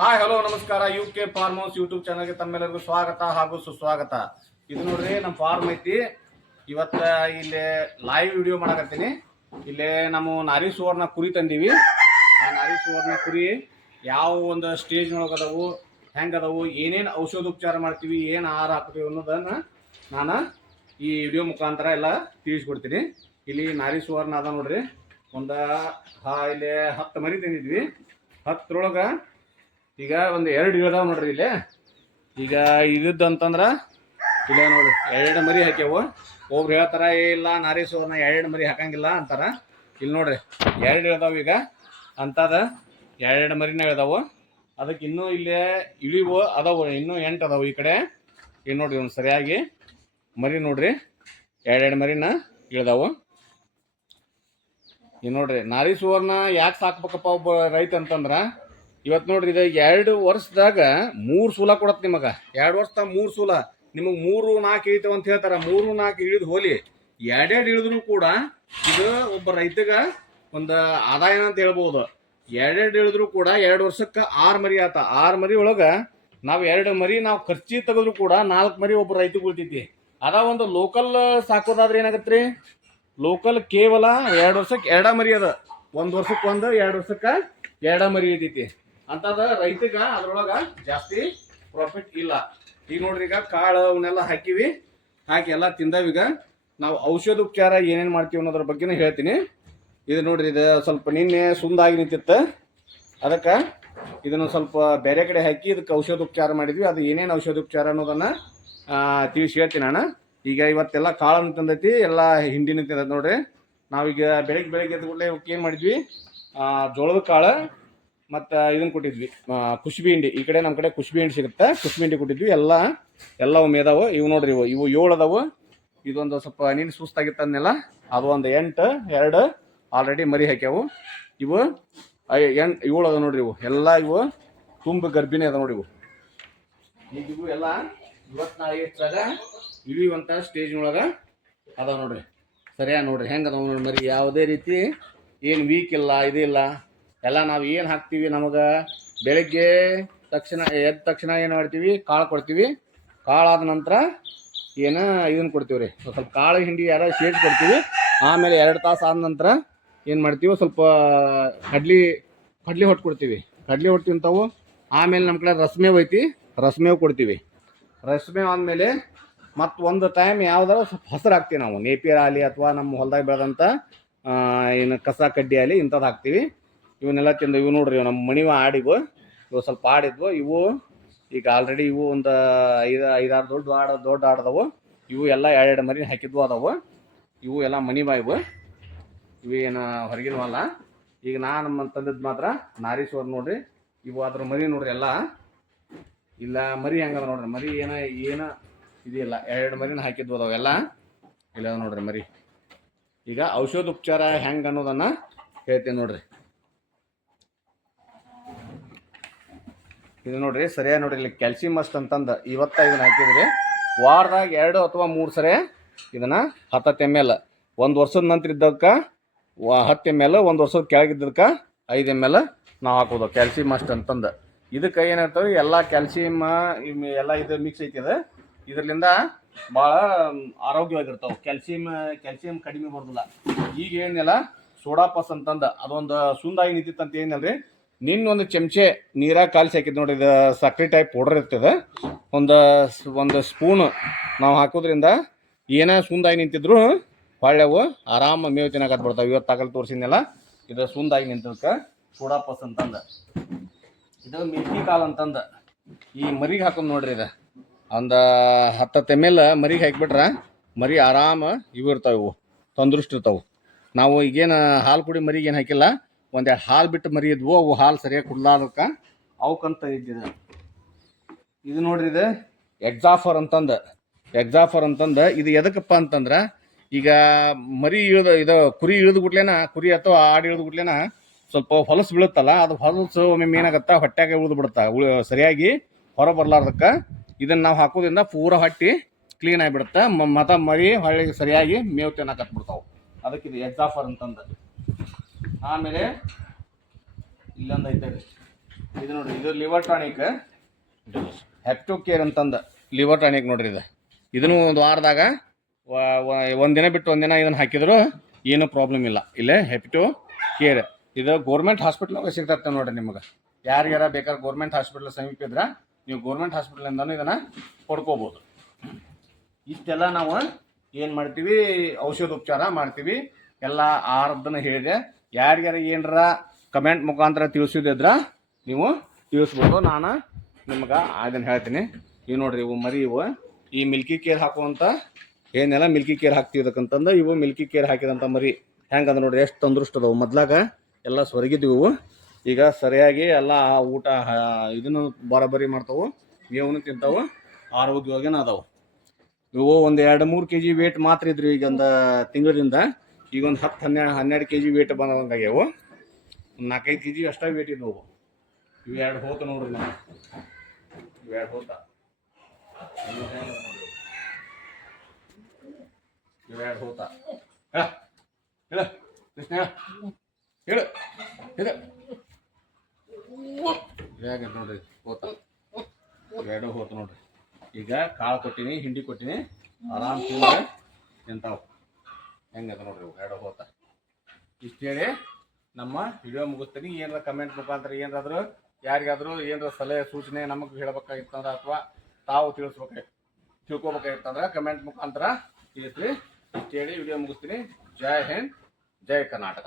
Hi hello ನಮಸ್ಕಾರ. U K farm house YouTube ಚಾನಲ್ಗೆ ತಮ್ಮೆಲ್ಲರಿಗೂ ಸ್ವಾಗತ ಹಾಗೂ ಸುಸ್ವಾಗತ. ಇದು ನೋಡ್ರಿ ನಮ್ಮ ಫಾರ್ಮ್ ಐತಿ. ಇವತ್ತು ಇಲ್ಲಿ ಲೈವ್ ವಿಡಿಯೋ ಮಾಡಕತ್ತೀನಿ. ಇಲ್ಲಿ ನಮ್ಮ ನಾರಿ ಸುವರ್ಣ ಕುರಿ ತಂದೀವಿ. ಆ ನಾರಿ ಸುವರ್ಣ ಕುರಿ ಯಾವ ಒಂದು ಸ್ಟೇಜ್ನೊಳಗೆ ಅದಾವು, ಹೆಂಗೆ ಅದಾವು, ಏನೇನು ಔಷಧೋಪಚಾರ ಮಾಡ್ತೀವಿ, ಏನು ಆಹಾರ ಹಾಕ್ತೀವಿ ಅನ್ನೋದನ್ನ ನಾನು ಈ ವಿಡಿಯೋ ಮುಖಾಂತರ ಎಲ್ಲ ತಿಳಿಸ್ಕೊಡ್ತೀನಿ. ಇಲ್ಲಿ ನಾರಿ ಸುವರ್ಣ ಅದ ನೋಡ್ರಿ. ಒಂದು ಇಲ್ಲಿ ಹತ್ತು ಮರಿ ತಂದಿದ್ವಿ. ಹತ್ತರೊಳಗೆ ಈಗ ಒಂದು ಎರಡು ಇಳಿದಾವ ನೋಡ್ರಿ ಇಲ್ಲಿ. ಈಗ ಇದ್ದು ಅಂತಂದ್ರ ಇಲ್ಲ ನೋಡ್ರಿ ಎರಡು ಮರಿ ಹಾಕ್ಯಾವು. ಒಬ್ರು ಹೇಳ್ತಾರ, ಏ, ಇಲ್ಲ ನಾರಿ ಸುವರ್ಣ ಎರಡು ಮರಿ ಹಾಕಂಗಿಲ್ಲ ಅಂತಾರ. ಇಲ್ಲಿ ನೋಡ್ರಿ, ಎರಡು ಇಳಿದಾವ ಈಗ. ಅಂತದ ಎರಡು ಮರಿನ ಇಳಿದಾವು. ಅದಕ್ಕೆ ಇನ್ನೂ ಇಲ್ಲಿ ಇಳಿವು ಅದಾವು, ಇನ್ನೂ ಎಂಟು ಅದಾವು ಈ ಕಡೆ. ಇಲ್ಲಿ ನೋಡ್ರಿ, ಒಂದು ಸರಿಯಾಗಿ ಮರಿ ನೋಡ್ರಿ, ಎರಡೆರಡು ಮರಿನ ಇಳ್ದಾವು. ಈಗ ನೋಡ್ರಿ ನಾರಿ ಸುವರ್ಣ ಯಾಕೆ ಸಾಕ್ಬೇಕಪ್ಪ ಒಬ್ಬ ರೈತ ಅಂತಂದ್ರ ಇವತ್ತು ನೋಡ್ರಿ ಇದು ಎರಡು ವರ್ಷದಾಗ ಮೂರು ಸೂಲ ಕೊಡತ್ ನಿಮಗ. ಎರಡು ವರ್ಷದಾಗ ಮೂರು ಸೂಲ. ನಿಮಗೆ ಮೂರು ನಾಲ್ಕು ಇಳಿತಾವ ಅಂತ ಹೇಳ್ತಾರ. ಮೂರು ನಾಲ್ಕು ಇಳಿದು ಹೋಲಿ ಎರಡೆರಡು ಇಳಿದ್ರು ಕೂಡ ಇದು ಒಬ್ಬ ರೈತಗ ಒಂದು ಆದಾಯ ಅಂತ ಹೇಳ್ಬೋದು. ಎರಡೆರಡು ಇಳಿದ್ರು ಕೂಡ ಎರಡು ವರ್ಷಕ್ಕೆ ಆರು ಮರಿ ಆತ. ಆರು ಮರಿ ಒಳಗ ನಾವು ಎರಡು ಮರಿ ನಾವು ಖರ್ಚಿ ತೆಗೆದ್ರು ಕೂಡ ನಾಲ್ಕು ಮರಿ ಒಬ್ಬ ರೈತ ಉಳ್ತೈತಿ. ಅದ ಒಂದು ಲೋಕಲ್ ಸಾಕೋದಾದ್ರೆ ಏನಾಗತ್ರಿ? ಲೋಕಲ್ ಕೇವಲ ಎರಡು ವರ್ಷಕ್ಕೆ ಎರಡ ಮರಿ ಅದ. ಒಂದು ವರ್ಷಕ್ಕೆ ಒಂದು, ಎರಡು ವರ್ಷಕ್ಕೆ ಎರಡ ಮರಿ ಐತೈತಿ ಅಂತದ ರೈತಗ ಅದ್ರೊಳಗ ಜಾಸ್ತಿ ಪ್ರಾಫಿಟ್ ಇಲ್ಲ. ಈಗ ನೋಡ್ರಿ ಈಗ ಕಾಳು ಅವನ್ನೆಲ್ಲ ಹಾಕಿವಿ ಹಾಕಿ ಎಲ್ಲ ತಿಂದವೀಗ ನಾವು ಔಷಧೋಪಚಾರ ಏನೇನು ಮಾಡ್ತೀವಿ ಅನ್ನೋದ್ರ ಬಗ್ಗೆನೂ ಹೇಳ್ತೀನಿ. ಇದು ನೋಡ್ರಿ ಇದು ಸ್ವಲ್ಪ ನಿನ್ನೆ ಸುಂದಾಗಿ ನಿಂತಿತ್ತು. ಅದಕ್ಕೆ ಇದನ್ನು ಸ್ವಲ್ಪ ಬೇರೆ ಕಡೆ ಹಾಕಿ ಇದಕ್ಕೆ ಔಷಧೋಪಚಾರ ಮಾಡಿದ್ವಿ. ಅದು ಏನೇನು ಔಷಧೋಪಚಾರ ಅನ್ನೋದನ್ನ ಆ, ತಿಳಿಸಿ ಹೇಳ್ತೀನಿ ನಾನು. ಈಗ ಇವತ್ತೆಲ್ಲ ಕಾಳನ್ನು ತಂದೈತಿ ಎಲ್ಲ ಹಿಂಡಿನ ತಿಂದೈತಿ ನೋಡ್ರಿ. ನಾವೀಗ ಬೆಳಗ್ಗೆ ಬೆಳಗ್ಗೆ ಎದ್ದ ಕೂಡಲೇ ಏನು ಮಾಡಿದ್ವಿ? ಜೋಳದ ಕಾಳು ಮತ್ತು ಇದನ್ನು ಕೊಟ್ಟಿದ್ವಿ. ಕುಶ್ಬಿ ಹಿಂಡಿ. ಈ ಕಡೆ ನಮ್ಮ ಕಡೆ ಕುಶ್ಬಿ ಹಿಂಡಿ ಸಿಗುತ್ತೆ. ಕುಶ್ಬಿ ಹಿಂಡಿ ಕೊಟ್ಟಿದ್ವಿ. ಎಲ್ಲ ಎಲ್ಲ ಒಮ್ಮೆ ಅದಾವು ಇವು ನೋಡ್ರಿ ಇವು. ಇವು ಏಳು ಅದಾವು ಇದೊಂದು ಸ್ವಲ್ಪ ನೀನು ಸುಸ್ತಾಗಿತ್ತನ್ನೆಲ್ಲ ಅದು ಒಂದು ಎಂಟು, ಎರಡು ಆಲ್ರೆಡಿ ಮರಿ ಹಾಕ್ಯಾವು. ಇವು ಎಂಟು ಏಳು ಅದ ನೋಡ್ರಿ ಇವು. ಎಲ್ಲ ಇವು ತುಂಬ ಗರ್ಭಿಣಿ ಅದ ನೋಡಿ ಇವು. ಈಗ ಇವು ಎಲ್ಲ ಇವತ್ತು ನಾಳೆ ಎಷ್ಟಾಗ ಇಳಿಯುವಂಥ ಸ್ಟೇಜ್ನೊಳಗೆ ಅದಾವ ನೋಡ್ರಿ. ಸರಿಯಾಗಿ ನೋಡ್ರಿ. ಹೆಂಗೆ ಅದಾವ ಮರಿ? ಯಾವುದೇ ರೀತಿ ಏನು ವೀಕ್ ಇಲ್ಲ, ಇದಿಲ್ಲ. ಎಲ್ಲ ನಾವು ಏನು ಹಾಕ್ತೀವಿ ನಮಗೆ? ಬೆಳಗ್ಗೆ ತಕ್ಷಣ ಎದ್ದ ತಕ್ಷಣ ಏನು ಮಾಡ್ತೀವಿ? ಕಾಳು ಕೊಡ್ತೀವಿ. ಕಾಳಾದ ನಂತರ ಏನು ಇದನ್ನು ಕೊಡ್ತೀವಿ ರೀ ಸ್ವಲ್ಪ ಕಾಳು, ಹಿಂಡಿ ಯಾರ ಶೇಟ್ ಕೊಡ್ತೀವಿ. ಆಮೇಲೆ ಎರಡು ತಾಸು ಆದ ನಂತರ ಏನು ಮಾಡ್ತೀವಿ? ಸ್ವಲ್ಪ ಕಡ್ಲಿ ಕಡ್ಲಿ ಹೊಟ್ಟು ಕೊಡ್ತೀವಿ. ಕಡ್ಲಿ ಹೊಟ್ಟು ತಿಂತಾವು. ಆಮೇಲೆ ನಮ್ಮ ಕಡೆ ರಸ್ಮೇವ್ ಐತಿ. ರಸ್ಮೇವ್ ಕೊಡ್ತೀವಿ. ರಸ್ಮೇವ್ ಆದಮೇಲೆ ಮತ್ತು ಒಂದು ಟೈಮ್ ಯಾವ್ದಾರ ಸ್ವಲ್ಪ ಹಸಿರು ಹಾಕ್ತೀವಿ ನಾವು. ನೇಪಿಯರ್ ಆಗಲಿ ಅಥವಾ ನಮ್ಮ ಹೊಲ್ದಾಗ ಬೆಳೆದಂಥ ಏನು ಕಸ ಕಡ್ಡಿ ಆಗಲಿ ಇಂಥದ್ದು ಹಾಕ್ತೀವಿ. ಇವನ್ನೆಲ್ಲ ತಿಂದು ಇವು ನೋಡ್ರಿ, ಇವು ನಮ್ಮ ಮಣಿವ ಆಡಿವು ಇವು ಸ್ವಲ್ಪ ಆಡಿದ್ವು. ಇವು ಈಗ ಆಲ್ರೆಡಿ ಇವು ಒಂದು ಐದು, ಐದಾರು ದೊಡ್ಡ ಆಡ, ದೊಡ್ಡ ಆಡದವು. ಇವು ಎಲ್ಲ ಎರಡೆರಡು ಮರಿ ಹಾಕಿದ್ವು ಅದಾವು. ಇವು ಎಲ್ಲ ಮನಿ ಇವು. ಇವು ಏನು ಹೊರಗಿನವಲ್ಲ ಈಗ ನಾನು ತಂದಿದ್ದು ಮಾತ್ರ ನಾರೀಶ್ವರ್ ನೋಡ್ರಿ. ಇವು ಅದ್ರ ಮರಿ ನೋಡ್ರಿ ಎಲ್ಲ. ಇಲ್ಲ, ಮರಿ ಹೆಂಗದ ನೋಡ್ರಿ. ಮರಿ ಏನ ಏನ ಇದಿಲ್ಲ. ಎರಡು ಮರಿನ ಹಾಕಿದ್ವು ಅದಾವೆಲ್ಲ ಇಲ್ಲ ನೋಡ್ರಿ ಮರಿ. ಈಗ ಔಷಧೋಪಚಾರ ಹೆಂಗೆ ಅನ್ನೋದನ್ನ ಹೇಳ್ತೀನಿ ನೋಡ್ರಿ. ಇದು ನೋಡ್ರಿ, ಸರಿಯಾಗಿ ನೋಡ್ರಿ, ಇಲ್ಲಿ ಕ್ಯಾಲ್ಸಿಯಂ ಮಸ್ಟ್ ಅಂತಂದು ಇವತ್ತ ಇದನ್ನ ಹಾಕಿದ್ರಿ. ವಾರದಾಗ ಎರಡು ಅಥವಾ ಮೂರು ಸರಿ ಇದನ್ನ ಹತ್ತತ್ತು ಎಂ ಎಲ್ ಒಂದು ವರ್ಷದ ನಂತರ ಇದ್ದಕ್ಕೆ ಹತ್ತು ಎಂ ಎಲ್ ಒಂದು ವರ್ಷದ ಕೆಳಗಿದ್ದಕ್ಕೆ ಐದು ಎಂ ಎಲ್ ನಾವು ಹಾಕೋದು ಕ್ಯಾಲ್ಸಿಯಂ ಅಷ್ಟು ಅಂತಂದು. ಇದಕ್ಕೆ ಏನಿರ್ತವೆ ಎಲ್ಲ ಕ್ಯಾಲ್ಸಿಯಂ ಎಲ್ಲ ಇದು ಮಿಕ್ಸ್ ಐತಿದೆ ಇದರಿಂದ ಭಾಳ ಆರೋಗ್ಯವಾಗಿರ್ತಾವೆ. ಕ್ಯಾಲ್ಸಿಯಂ ಕ್ಯಾಲ್ಸಿಯಂ ಕಡಿಮೆ ಬರೋದಿಲ್ಲ. ಈಗ ಏನಿಲ್ಲ ಸೋಡಾಪಸ್ ಅಂತಂದು, ಅದೊಂದು ಸುಂದಾಗಿ ನಿಂತಿತ್ತಂತ ಏನಲ್ರಿ. ನಿನ್ನ ಒಂದು ಚಮಚೆ ನೀರಾಗ ಕಾಲಿಸಿ ಹಾಕಿದ್ ನೋಡಿ, ಇದು ಸಕ್ಕರೆ ಟೈಪ್ ಪೌಡ್ರ್ ಇರ್ತದೆ. ಒಂದು ಒಂದು ಸ್ಪೂನ್ ನಾವು ಹಾಕೋದ್ರಿಂದ ಏನೇ ಸುಂದಾಗಿ ನಿಂತಿದ್ರು ಹೊಳ್ಳೆವು ಆರಾಮ ಮೇವು ತಿನ್ನಕತ್ ಬಿಡ್ತಾವೆ ಇವತ್ತು ತಗಲ್ ತೋರಿಸಿದ್ನೆಲ್ಲ, ಇದು ಸುಂದಾಗಿ ನಿಂತದಕ್ಕೆ ಸೋಡಾಪಸ್ ಅಂತಂದು. ಇದು ಮಿಲ್ಕಿ ಕಾಲು ಅಂತಂದ. ಈ ಮರಿಗೆ ಹಾಕೊಂಡು ನೋಡ್ರಿ ಇದು. ಒಂದು ಹತ್ತತ್ತು ಎಂ ಎಲ್ ಮರಿಗೆ ಹಾಕಿಬಿಟ್ರೆ ಮರಿ ಆರಾಮ ಇವು ಇರ್ತಾವೆ ಇವು, ತಂದೃಷ್ಟಿ ಇರ್ತಾವೆ. ನಾವು ಈಗೇನು ಹಾಲು ಕುಡಿ ಮರಿಗೆ ಏನು ಹಾಕಿಲ್ಲ ಒಂದೆರಡು ಹಾಲು ಬಿಟ್ಟು ಮರಿ ಇದ್ವು ಅವು ಹಾಲು ಸರಿಯಾಗಿ ಕುಡ್ಲಾದಕ್ಕೆ ಅವಕ್ಕಂತ ಇದ್ದಿದೆ. ಇದು ನೋಡ್ರಿ ಇದು ಎಕ್ಸಾಫರ್ ಅಂತಂದು. ಎಕ್ಸಾಫರ್ ಅಂತಂದು. ಇದು ಎದಕ್ಕಪ್ಪ ಅಂತಂದ್ರೆ, ಈಗ ಮರಿ ಇಳಿದ, ಇದು ಕುರಿ ಇಳಿದು ಗುಟ್ಲೇನ ಕುರಿ ಅಥವಾ ಆಡು ಇಳಿದು ಗುಟ್ಲೇನ ಸ್ವಲ್ಪ ಹೊಲಸು ಬೀಳುತ್ತಲ್ಲ, ಅದು ಹೊಲಸು ಒಮ್ಮೆ ಏನಾಗತ್ತ ಹೊಟ್ಟೆಗೆ ಉಳಿದು ಬಿಡುತ್ತಾ, ಉಳಿ ಸರಿಯಾಗಿ ಹೊರ ಬರ್ಲಾರ್ದಕ್ಕೆ, ಇದನ್ನ ನಾವು ಹಾಕೋದ್ರಿಂದ ಪೂರ ಹಟ್ಟಿ ಕ್ಲೀನ್ ಆಗಿಬಿಡುತ್ತೆ ಮತ ಮರಿ, ಹೊಳ್ಳಿ ಸರಿಯಾಗಿ ಮೇವು ತಿನ್ನಕತ್ಬಿಡ್ತಾವೆ ಅದಕ್ಕೆ ಇದು ಎಕ್ಸಾಫರ್ ಅಂತಂದು. ಆಮೇಲೆ ಇಲ್ಲೊಂದು ಐತೆ ಇದು ನೋಡ್ರಿ, ಇದು ಲಿವರ್ ಟಾನಿಕ್ ಹೆಪ್ಟೋ ಕೇರ್ ಅಂತಂದ. ಲಿವರ್ ಟಾನಿಕ್ ನೋಡ್ರಿ ಇದು. ಇದನ್ನು ಒಂದು ವಾರದಾಗ ಒಂದಿನ ಬಿಟ್ಟು ಒಂದಿನ ಇದನ್ನು ಹಾಕಿದ್ರು ಏನು ಪ್ರಾಬ್ಲಮ್ ಇಲ್ಲ. ಇಲ್ಲೇ ಹೆಪ್ಟೋ ಕೇರ್ ಇದು ಗೌರ್ಮೆಂಟ್ ಹಾಸ್ಪಿಟ್ಲಾಗ ಸಿಗ್ತದೆ ನೋಡ್ರಿ ನಿಮಗೆ. ಯಾರ್ಯಾರ ಬೇಕಾದ್ರೆ ಗೌರ್ಮೆಂಟ್ ಹಾಸ್ಪಿಟ್ಲ್ ಸಮೀಪ ಇದ್ರೆ ನೀವು ಗೌರ್ಮೆಂಟ್ ಹಾಸ್ಪಿಟ್ಲಿಂದನೂ ಇದನ್ನ ಪಡ್ಕೋಬೋದು. ಇಷ್ಟೆಲ್ಲ ನಾವು ಏನು ಮಾಡ್ತೀವಿ? ಔಷಧೋಪಚಾರ ಮಾಡ್ತೀವಿ. ಎಲ್ಲ ಆಹಾರದನ್ನ ಹೇಳಿದೆ ಯಾರ್ಯಾರ ಏನರ ಕಮೆಂಟ್ ಮುಖಾಂತರ ತಿಳಿಸಿದ್ರ ನೀವು ತಿಳಿಸ್ಬೋದು. ನಾನು ನಿಮ್ಗೆ ಅದನ್ನು ಹೇಳ್ತೀನಿ. ಇವು ನೋಡ್ರಿ, ಇವು ಮರಿ ಇವು. ಈ ಮಿಲ್ಕಿ ಕೇರ್ ಹಾಕುವಂಥ ಏನೆಲ್ಲ ಮಿಲ್ಕಿ ಕೇರ್ ಹಾಕ್ತಿದ್ದಕ್ಕಂತಂದು ಇವು ಮಿಲ್ಕಿ ಕೇರ್ ಹಾಕಿದಂಥ ಮರಿ ಹೆಂಗದ ನೋಡ್ರಿ, ಎಷ್ಟು ತಂದೃಷ್ಟ ಅದಾವು. ಮೊದ್ಲಾಗ ಎಲ್ಲ ಸ್ವರ್ಗಿದ್ವು ಈಗ ಸರಿಯಾಗಿ ಎಲ್ಲ ಊಟ ಇದನ್ನು ಬರೋಬರಿ ಮಾಡ್ತಾವೆ, ಮೇವನ್ನು ತಿಂತಾವು, ಆರೋಗ್ಯವಾಗಿನ ಅದಾವು. ಇವು ಒಂದು ಎರಡು ಮೂರು ಕೆ ಜಿ ವೇಟ್ ಮಾತ್ರ ಇದ್ರಿ ಈಗ ಒಂದು ತಿಂಗಳಿಂದ. ಈಗ ಒಂದು ಹತ್ತು ಹನ್ನೆರಡು ಹನ್ನೆರಡು ಕೆ ಜಿ ವೇಟ್ ಬಂದಂಗಾಗ್ಯಾವು. ಒಂದು ನಾಲ್ಕೈದು ಕೆ ಜಿ ಅಷ್ಟೇ ವೇಟ್ ಇದ್ದವು ಇವು ಎರಡು ಹೋತ ನೋಡ್ರಿ ನಾವು ಇವು ಎರಡು ಹೋತ. ಇವು ಹೋತ ಹೇಳ ಹೇಳ, ಕೃಷ್ಣ ಹೇಳು. ಹೇಳು ಹೇಗೆ ನೋಡ್ರಿ, ಹೋತ. ಎರಡು ಹೋತ ನೋಡ್ರಿ. ಈಗ ಕಾಳು ಕೊಟ್ಟಿನಿ, ಹಿಂಡಿ ಕೊಟ್ಟಿನಿ. ಆರಾಮ್ ತಿಂದ್ರೆ ತಿಂತಾವ ಹೆಂಗದ ನೋಡ್ರಿ, ಎರಡು ಹೋತ. ಇಷ್ಟು ಹೇಳಿ ನಮ್ಮ ವಿಡಿಯೋ ಮುಗಿಸ್ತೀನಿ. ಏನಾರ ಕಮೆಂಟ್ ಮುಖಾಂತರ ಏನಾದರೂ ಯಾರಿಗಾದರೂ ಏನಾರ ಸಲಹೆ, ಸೂಚನೆ ನಮಗೆ ಹೇಳಬೇಕಾಗಿತ್ತಂದ್ರೆ ಅಥವಾ ತಾವು ತಿಳಿಸ್ಬೇಕಾಗಿ, ತಿಳ್ಕೊಬೇಕಾಗಿತ್ತಂದ್ರೆ ಕಮೆಂಟ್ ಮುಖಾಂತರ ತಿಳಿಸ್ರಿ. ಇಷ್ಟು ಹೇಳಿ ವಿಡಿಯೋ ಮುಗಿಸ್ತೀನಿ. ಜೈ ಹಿಂದ್, ಜೈ ಕರ್ನಾಟಕ.